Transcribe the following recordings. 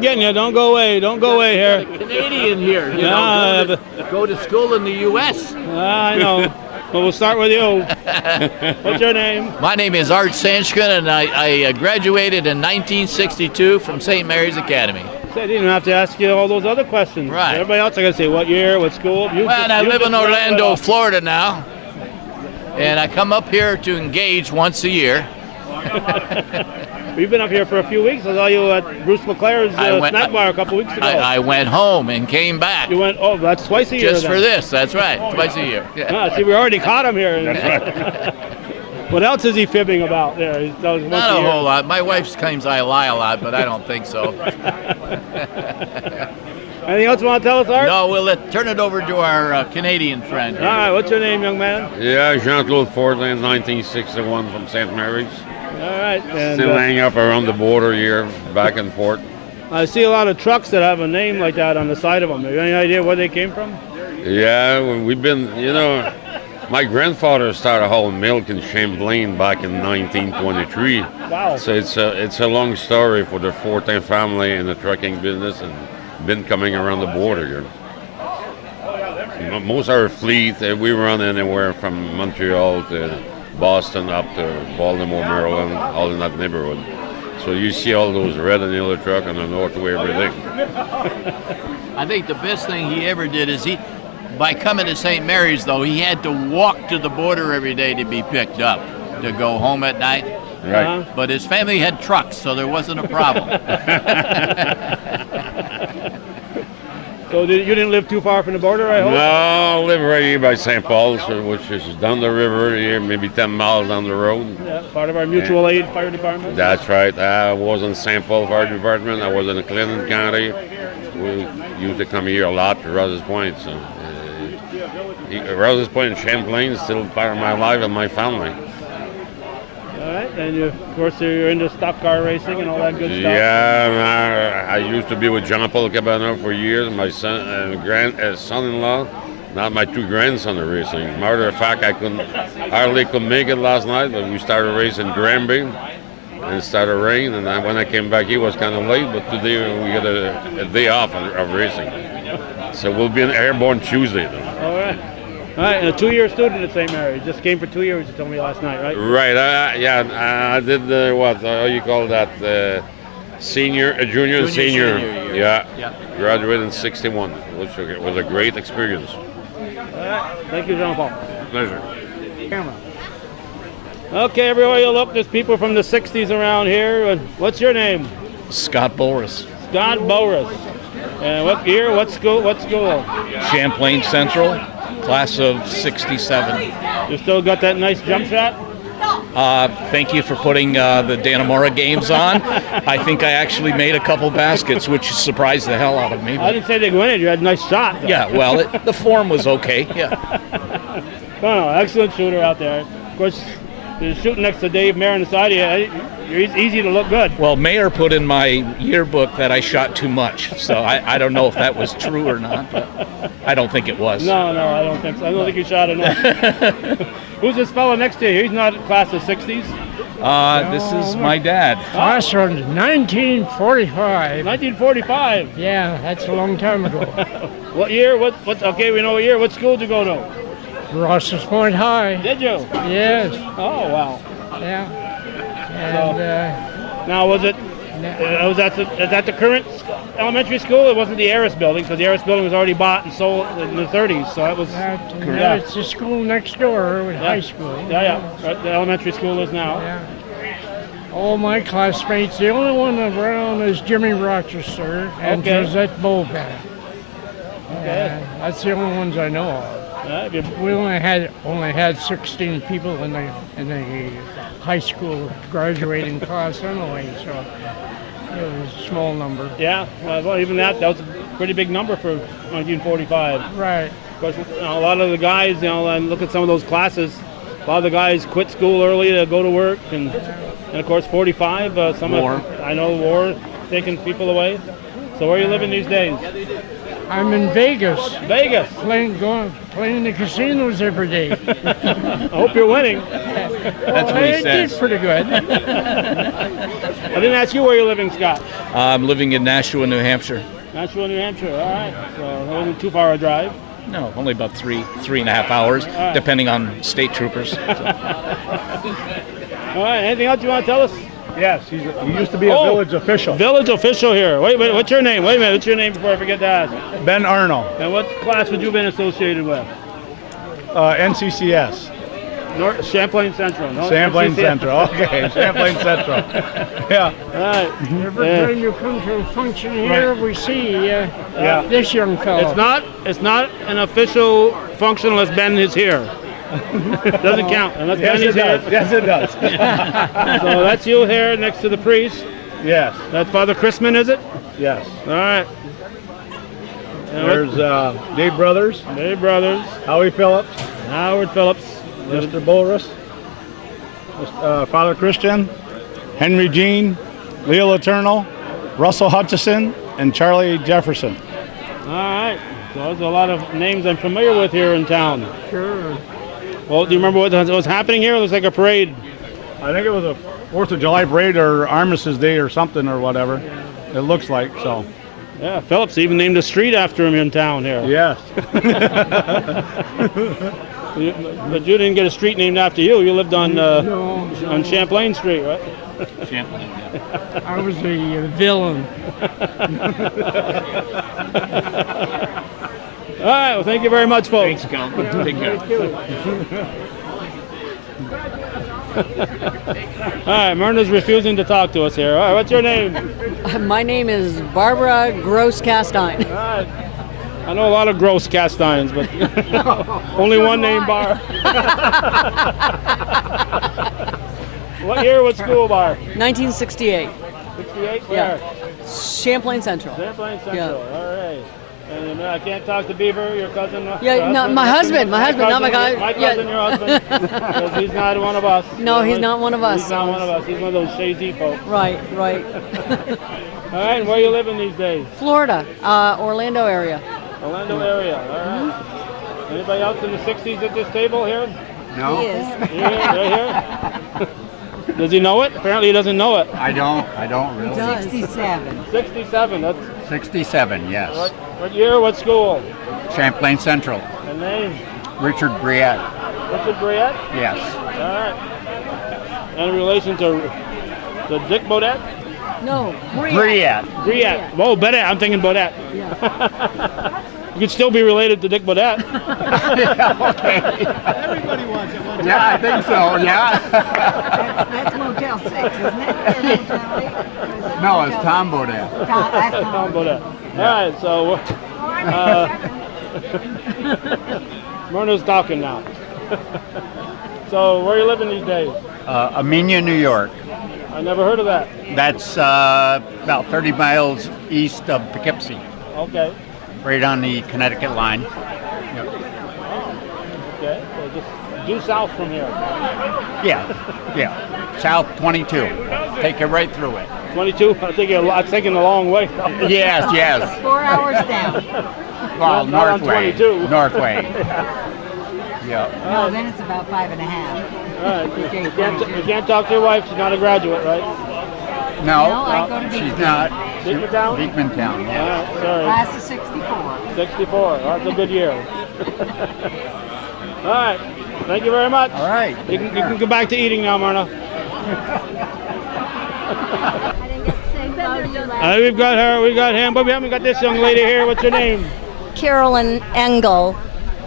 Getting you. Don't go away. Don't go away here. Canadian here, you know, go to school in the U.S. I know. But we'll start with you. What's your name? My name is Art Sanchkin, and I graduated in 1962 from St. Mary's Academy. I didn't even have to ask you all those other questions. Right. Everybody else, I got to say what year, what school. I live in Orlando, Florida now, and I come up here to engage once a year. You've been up here for a few weeks. I saw you at Bruce McClare's snack bar a couple weeks ago. I went home and came back. You went, oh, that's twice a year. Just for this, that's right, twice a year. Yeah. See, we already caught him here. That's right. What else is he fibbing about there? Not a whole lot. My wife claims I lie a lot, but I don't think so. Anything else you want to tell us, Art? No, we'll turn it over to our Canadian friend. All right, what's your name, young man? Yeah, Jean-Claude Fortland, 1961 from St. Mary's. All right. And, Still hanging up around the border here, back and forth. I see a lot of trucks that have a name like that on the side of them. Have you any idea where they came from? Yeah, we've been, you know, my grandfather started hauling milk in Champlain back in 1923. Wow. So it's a long story for the Fortin family in the trucking business and been coming around the border here. Most of our fleet, we run anywhere from Montreal to Boston up to Baltimore, Maryland, all in that neighborhood. So you see all those red and yellow truck on the Northway every day. I think the best thing he ever did is by coming to St. Mary's, though, he had to walk to the border every day to be picked up, to go home at night. Right. But his family had trucks, so there wasn't a problem. So you didn't live too far from the border, I hope? No, I live right here by St. Paul's, which is down the river here, maybe 10 miles down the road. Yeah, part of our mutual aid fire department. That's right. I was in St. Paul Fire Department. I was in Clinton County. We used to come here a lot to Rouses Point. So, Rouses Point and Champlain is still part of my life and my family. All right, and of course you're into stock car racing and all that good stuff. Yeah, I used to be with Jean-Paul Cabana for years. My son-in-law, not my two grandsons are racing. Matter of fact, I hardly could make it last night, but we started racing Granby, and it started raining. And when I came back, he was kind of late. But today we got a day off of racing, so we'll be in Airborne Tuesday. Though. All right. All right, and a 2-year student at St. Mary's. Just came for 2 years, you told me last night, right? Right, I did how you call that, junior and senior. Year. Yeah, graduated in 61, which was a great experience. All right, thank you, Jean-Paul. Pleasure. Camera. Okay, everywhere you look, there's people from the 60s around here. What's your name? Scott Boris. Scott Boris. And what year, what school? Champlain Central, class of 67. You still got that nice jump shot? Thank you for putting the Dannemora games on. I think I actually made a couple baskets, which surprised the hell out of me. I didn't say they win it. You had a nice shot, though. Yeah, well, the form was okay. Yeah. No, excellent shooter out there. Of course, you're shooting next to Dave Mayer on the side of you. You're easy to look good. Well, Mayer put in my yearbook that I shot too much, so I don't know if that was true or not, but I don't think it was. No, I don't think so. I don't think you shot enough. Who's this fellow next to you? He's not class of 60s? This is my dad. Class from 1945. 1945? Yeah, that's a long time ago. What year? Okay, we know what year. What school did you go to? Rouses Point High. Did you? Yes. Oh, wow. Yeah. And Now, was that the current elementary school? It wasn't the Harris building, because the Harris building was already bought and sold in the 30s, so that was... it's the school next door, high school. Yeah. The elementary school is now. Yeah. All my classmates, the only one around is Jimmy Rochester and Josette Boban. Okay. That's the only ones I know of. We only had 16 people in the high school graduating class anyway, so it was a small number. Yeah, well, even that was a pretty big number for 1945. Right. Of course, a lot of the guys, and look at some of those classes, a lot of the guys quit school early to go to work, and of course 45, some war. I know war taking people away. So where are you living these days? I'm in Vegas, Vegas. playing the casinos every day. I hope you're winning. That's what he I says. did pretty good. I didn't ask you where you're living, Scott. I'm living in Nashua, New Hampshire. Nashua, New Hampshire. All right. So that wasn't too far a drive. No, only about three and a half hours, depending on state troopers. So. All right. Anything else you want to tell us? Yes, he used to be a village official. Village official here. Wait a minute. What's your name? Wait a minute. What's your name before I forget to ask? Ben Arnold, And what class would you have been associated with? NCCS. North Champlain Central. No? Champlain NCCS. Central. Okay, Champlain Central. Yeah. All right. Every time you come to a function here, we see this young fellow. It's not an official function unless Ben is here. Doesn't count unless Yes, Ben it is here. does. Yes, it does. So that's you here next to the priest. Yes. That's Father Chrisman, is it? Yes. All right. And There's Dave Brothers, Dave Brothers, Howie Phillips, Howard Phillips, Mr. Bolrus, Father Christian, Henry Jean, Leo Eternal, Russell Hutchison, and Charlie Jefferson. All right. So there's a lot of names I'm familiar with here in town. Sure. Well, do you remember what was happening here? It looks like a parade. I think it was a 4th of July parade or Armistice Day or something or whatever. It looks like so. Yeah, Phillips even named a street after him in town here. Yes. But you didn't get a street named after you. You lived on on Champlain Street, right? Champlain, yeah. I was the villain. All right. Well, thank you very much, folks. Thanks, Cal. Take care. All right, Myrna's refusing to talk to us here. All right, what's your name? My name is Barbara Gross Castine. All right. I know a lot of gross cast irons, but only one name bar. What year was school bar? 1968. 68? Yeah. Where? Champlain Central. Champlain Central. Yeah. All right. And I can't talk to Beaver, your cousin. Yeah, no, my husband, not my guy. My Yeah. cousin, your husband. Because he's not one of us. No, he's not one of us. He's not one of us. He's one of those shady folk. Right. All right, and where you living these days? Florida, Orlando area. Orlando area. All right. Anybody else in the 60s at this table here? No, He is. Right here? Does he know it? Apparently he doesn't know it. I don't really. 67. 67. That's 67, yes. what year? What school? Champlain Central. And name? Richard Briette, Richard Briette. yes. All right. Any relation to Dick Bodette? No, Briette. Briette. Oh, Bodette. I'm thinking Bodette. You could still be related to Dick Bodette. Yeah, okay. Yeah, I think so, yeah. That's Motel 6, isn't it? Or Motel 8? No, it's Tom Bodette. That's Tom Bodette. All right, so Myrna's talking now. So where are you living these days? Amenia, New York. I never heard of that. That's about 30 miles east of Poughkeepsie, Okay. right on the Connecticut line. Okay. So just due south from here. Yeah. South 22. Take you right through it. 22. I'm taking a long way. Yes. 4 hours down. Well, Not on Northway. 22. Northway. Yeah. No, then it's about 5.5. All right. You can't talk to your wife. She's not a graduate, right? No, No, I go to she's not. Beekmantown? Beekmantown, All yeah. right. Sorry. Class of 64. 64. That's a good year. All right. Thank you very much. All right. You can go back to eating now, Myrna. We've got her. We got him, but we haven't got this young lady here. What's your name? Carolyn Engel,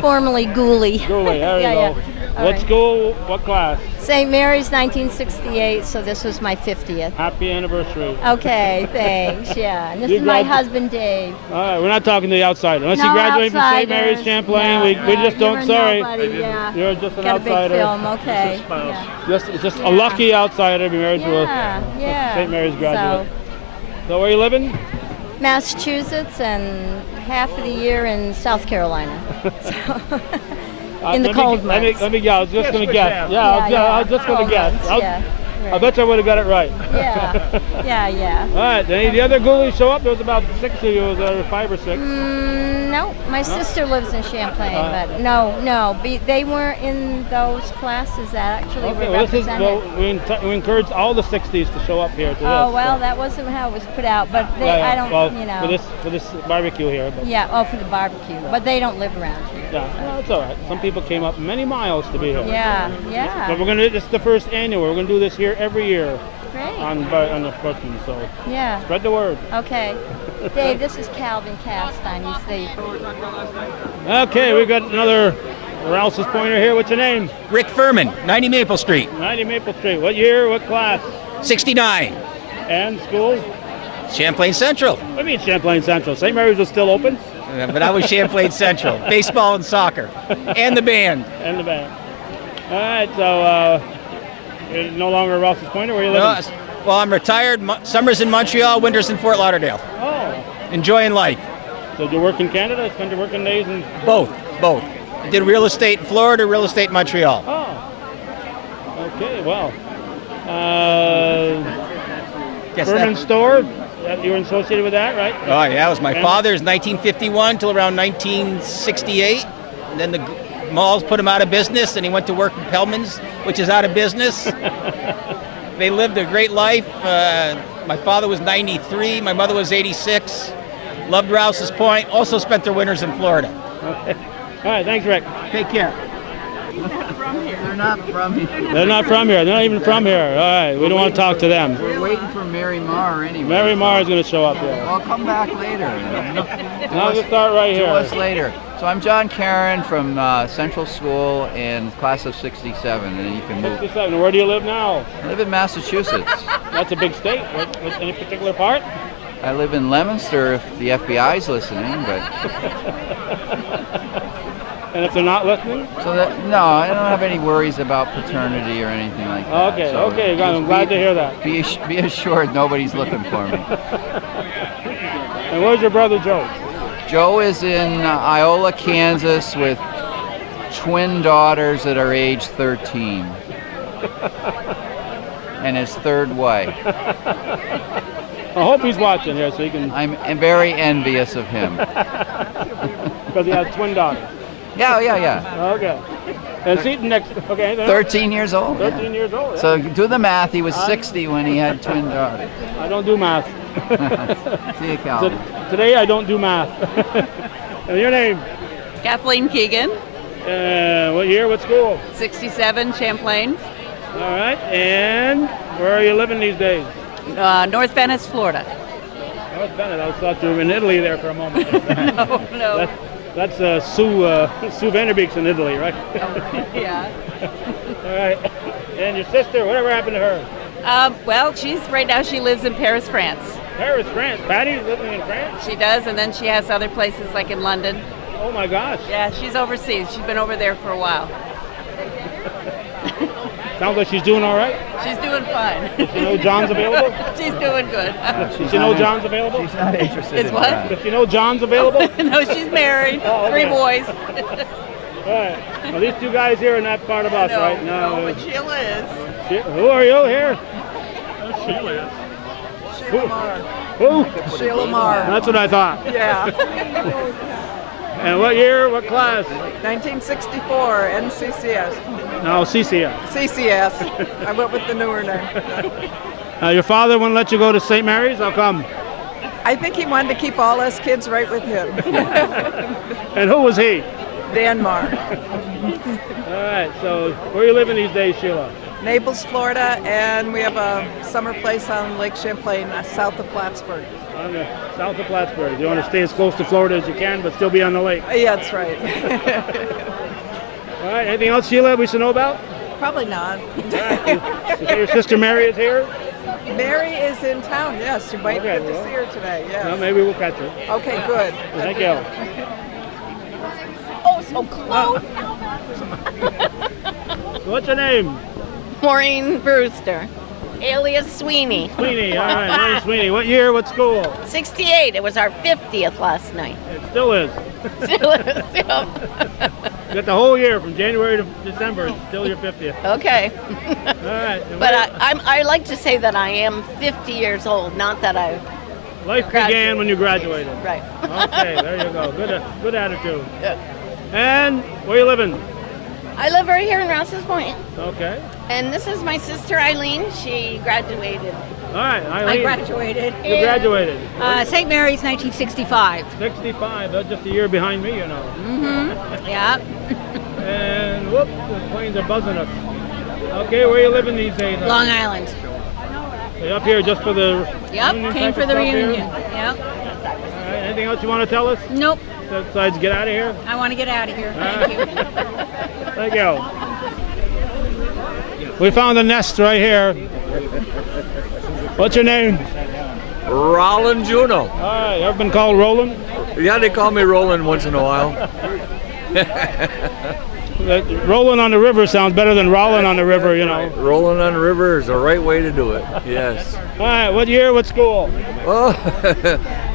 formerly Gooley. Julie. There you go. All What right. school? What class? St. Mary's 1968, so this was my 50th. Happy anniversary. Okay, thanks. Yeah, and this You is my grad- husband Dave. All right. We're not talking to the outsider. Unless you No graduated from St. Mary's outsiders. Champlain, we Yeah, just you're don't. a Sorry. nobody, yeah. You're just an Got a big outsider. film. Okay. Yeah. Just a lucky outsider to be married to a Yeah. St. Mary's graduate. So, So where you living? Massachusetts and half of the year in South Carolina. So, in the Let me- cold let me- months. Let me guess. I was just going to guess. Yeah, I was just going to cold guess. months, I was- yeah. I bet you I would have got it right. Yeah, yeah. All right, any of the other ghoulies show up? There was about 6 of you, there were 5 or 6. No, my sister lives in Champlain, but no, they weren't in those classes that actually were represented. We encourage all the 60s to show up here to this. Oh, well, that wasn't how it was put out, but I don't, For this barbecue here. But. Yeah, for the barbecue, but they don't live around here. Yeah, well, that's all right. Some people came up many miles to be here. Yeah. But this is the first annual. We're going to do this here every year. Great. On the Sportsmen, so yeah. Spread the word. Okay. Dave, this is Calvin Castine. He's the... Okay, we've got another Rouses pointer here. What's your name? Rick Furman, 90 Maple Street. 90 Maple Street. What year? What class? 69. And school? Champlain Central. What do you mean Champlain Central? St. Mary's was still open? But I was Champlain Central. Baseball and soccer. And the band. And the band. All right, so you're no longer a Rouses pointer? Where are you living? Well, I'm retired. Summers in Montreal, winters in Fort Lauderdale. Oh. Enjoying life. So did you work in Canada? Spend your working days in... Both. I did real estate in Florida, real estate in Montreal. Oh. Okay, well. Furman Store? You were associated with that, right? Oh, yeah. It was my father's 1951 till around 1968. And then the malls put him out of business, and he went to work in Pellman's, which is out of business. They lived a great life. My father was 93. My mother was 86. Loved Rouses Point. Also spent their winters in Florida. Okay. All right. Thanks, Rick. Take care. They're not from here. They're not from here. They're not even from here. All right. We don't want to talk to them. We're waiting for Mary Marr anyway. Mary Marr is going to show up here. I'll come back later. Now we'll start right here. To us later. So I'm John Caron from Central School in class of 67, and you can move. 67. Where do you live now? I live in Massachusetts. That's a big state. What any particular part? I live in Leominster if the FBI's listening, but... And if they're not listening? No, I don't have any worries about paternity or anything like that. Okay, so okay, I'm glad to hear that. Be assured nobody's looking for me. And where's your brother Joe? Joe is in Iola, Kansas with twin daughters that are age 13. And his third wife. I hope he's watching here so he can... I'm very envious of him. Because he has twin daughters. Yeah. Okay. And Seaton next... Okay. 13 years old. 13 years old, yeah. So do the math. He was 60 when he had twin daughters. I don't do math. See you, Calvin. Today I don't do math. And your name? Kathleen Keegan. What year? What school? 67, Champlain. All right. And where are you living these days? North Venice, Florida. North Venice. I thought you were in Italy there for a moment. No. That's Sue Vanderbeek's in Italy, right? Yeah. All right. And your sister, whatever happened to her? Well, right now she lives in Paris, France. Paris, France. Patty's living in France? She does, and then she has other places like in London. Oh my gosh. Yeah, she's overseas. She's been over there for a while. Sounds like she's doing all right. She's doing fine. Does she know John's available? She's doing good. Does she know John's available? She's not interested It's in what? that. Does she know John's available? No, she's married. Oh, okay. 3 boys. All right. Well, these two guys here are not part of us, right? No, but Sheila is. Who are you here? Sheila is. Who? Sheila Marr. That's what I thought. Yeah. And what year? What class? 1964, NCCS. No, CCS. CCS. I went with the newer name. Your father wouldn't let you go to St. Mary's? How come? I think he wanted to keep all us kids right with him. And who was he? Dan Marr. All right, so where are you living these days, Sheila? Naples, Florida, and we have a summer place on Lake Champlain, south of Plattsburgh. On the south of Plattsburgh. You want to stay as close to Florida as you can, but still be on the lake. Yeah, that's right. All right, anything else, Sheila, we should know about? Probably not. Your sister Mary is here? Mary is in town, yes. You might get to see her today, yeah. Well, maybe we'll catch her. Okay, good. Thank you. Oh, so close. What's your name? Maureen Brewster. alias Sweeney. Sweeney, all right. Morning, Sweeney. What year, what school? 68. It was our 50th last night. It still is. Still is, yeah. You got the whole year from January to December. It's still your 50th. Okay. All right. But I like to say that I am 50 years old, not that I... Life began when you graduated. Right. Okay, there you go. Good attitude. Yeah. And where you living? I live right here in Rouses Point. Okay. And this is my sister Eileen. She graduated. All right, Eileen. I graduated. You graduated. St. Mary's 1965. 65. That's just a year behind me, you know. Mm-hmm. Yeah. And whoop, the planes are buzzing us. Okay, where you living these days? Long Island. So you're up here just for the Yep, came for the reunion. Yep. All right, anything else you want to tell us? Nope. Besides get out of here? I want to get out of here. Thank you. Thank you. We found a nest right here. What's your name? Roland Juno. All right, ever been called Roland? Yeah, they call me Roland once in a while. Rolling on the river sounds better than rolling on the river, you know. Rolling on the river is the right way to do it, yes. All right, what year, what school? Oh,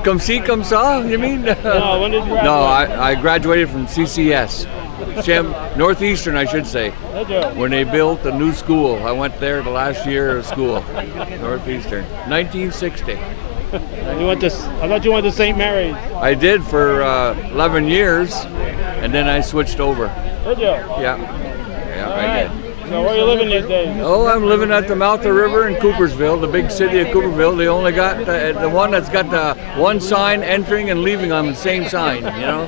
come see, come saw, you mean? No, when did you graduate? No, I graduated from CCS. Northeastern, I should say. When they built a new school. I went there the last year of school. Northeastern. 1960. You went to, I thought you went to St. Mary's. I did for 11 years, and then I switched over. Did you? Yeah. Yeah, I did. So where are you living these days? Oh, I'm living at the mouth of the river in Coopersville, the big city of Coopersville. They only got the one that's got the one sign entering and leaving on the same sign, you know?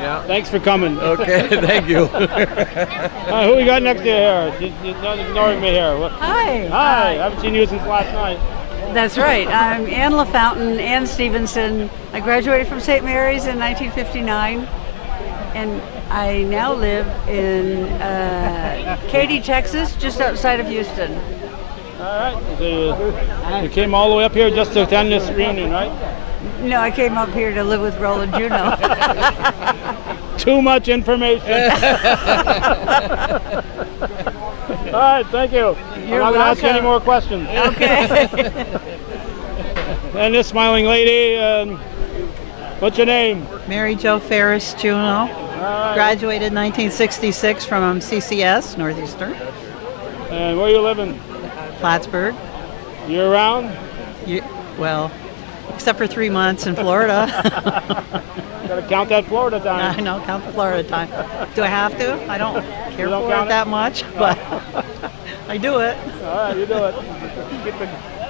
Yeah. Thanks for coming. Okay, thank you. Who we got next to you here? You're not ignoring me here. Hi. Hi. I haven't seen you since last night. That's right. I'm Ann LaFountain, Ann Stevenson. I graduated from St. Mary's in 1959, and I now live in Katy, Texas, just outside of Houston. All right. So you came all the way up here just to attend this reunion, right? No, I came up here to live with Roland Juno. Too much information. All right, thank you. You're I'm not going to ask you any welcome. more questions. Okay. And this smiling lady, what's your name? Mary Jo Ferris Juno. Graduated 1966 from CCS, Northeastern. And where are you living? Plattsburgh. Year round? Well, except for 3 months in Florida. Got to count that Florida time. I know, count the Florida time. Do I have to? I don't care don't for count it that much, but I do it. All right, you do it.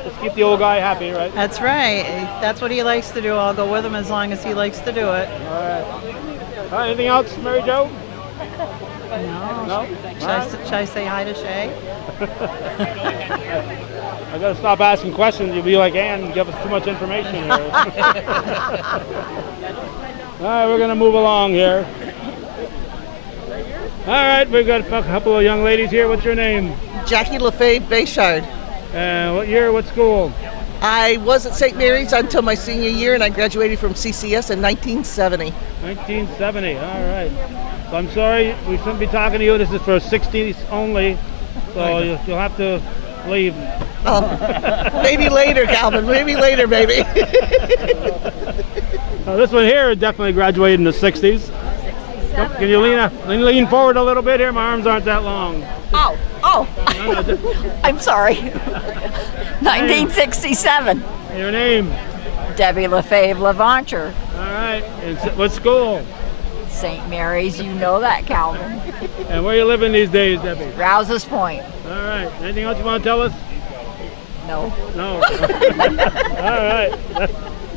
Let's keep the old guy happy, right? That's right. That's what he likes to do. I'll go with him as long as he likes to do it. All right. All right, anything else, Mary Jo? No. No? Should I say hi to Shay? I got to stop asking questions. You'll be like, Ann, give us too much information here. All right, we're going to move along here. All right, we've got a couple of young ladies here. What's your name? Jackie LaFave Bayshard. What year, what school? I was at St. Mary's until my senior year, and I graduated from CCS in 1970. 1970, all right. So I'm sorry, we shouldn't be talking to you. This is for 60s only, so you'll have to leave. Oh, maybe later, Calvin. Maybe later, baby. This one here definitely graduated in the 60s. Can you lean forward a little bit here? My arms aren't that long. Oh. I'm sorry. 1967. Your name? Debbie LaFave LaVenture. All right. And what school? St. Mary's, you know that, Calvin. And where you living these days, Debbie? Rouses Point. All right. Anything else you want to tell us? No. No. All right.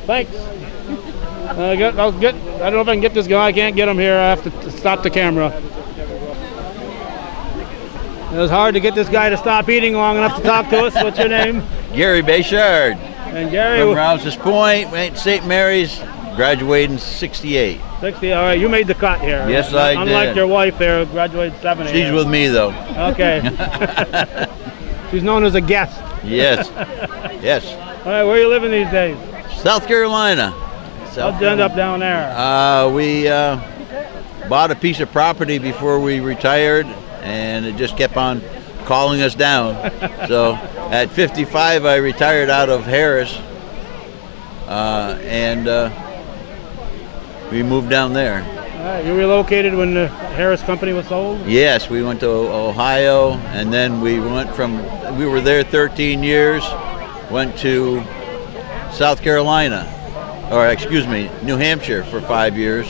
Thanks. I don't know if I can get this guy. I can't get him here. I have to stop the camera. It was hard to get this guy to stop eating long enough to talk to us. What's your name? Gary Bayshard. And Gary, from Rouses Point, went to St. Mary's, graduated in 68. 60. All right, you made the cut here. Yes, I did. Unlike your wife there, who graduated 70. She's with me though. Okay. She's known as a guest. Yes. Yes. All right, where are you living these days? South Carolina. How'd you end up down there? We bought a piece of property before we retired, and it just kept on calling us down. So At 55, I retired out of Harris, and we moved down there. All right, you relocated when the Harris Company was sold? Yes, we went to Ohio, and then we were there 13 years, went to South Carolina, or excuse me, New Hampshire for 5 years,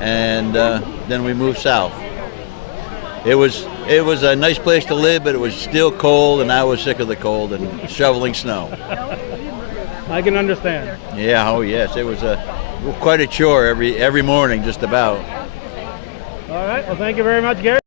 and then we moved south. It was a nice place to live, but it was still cold, and I was sick of the cold and shoveling snow. I can understand. Yeah, oh yes, it was quite a chore every morning, just about. All right, well, thank you very much, Gary.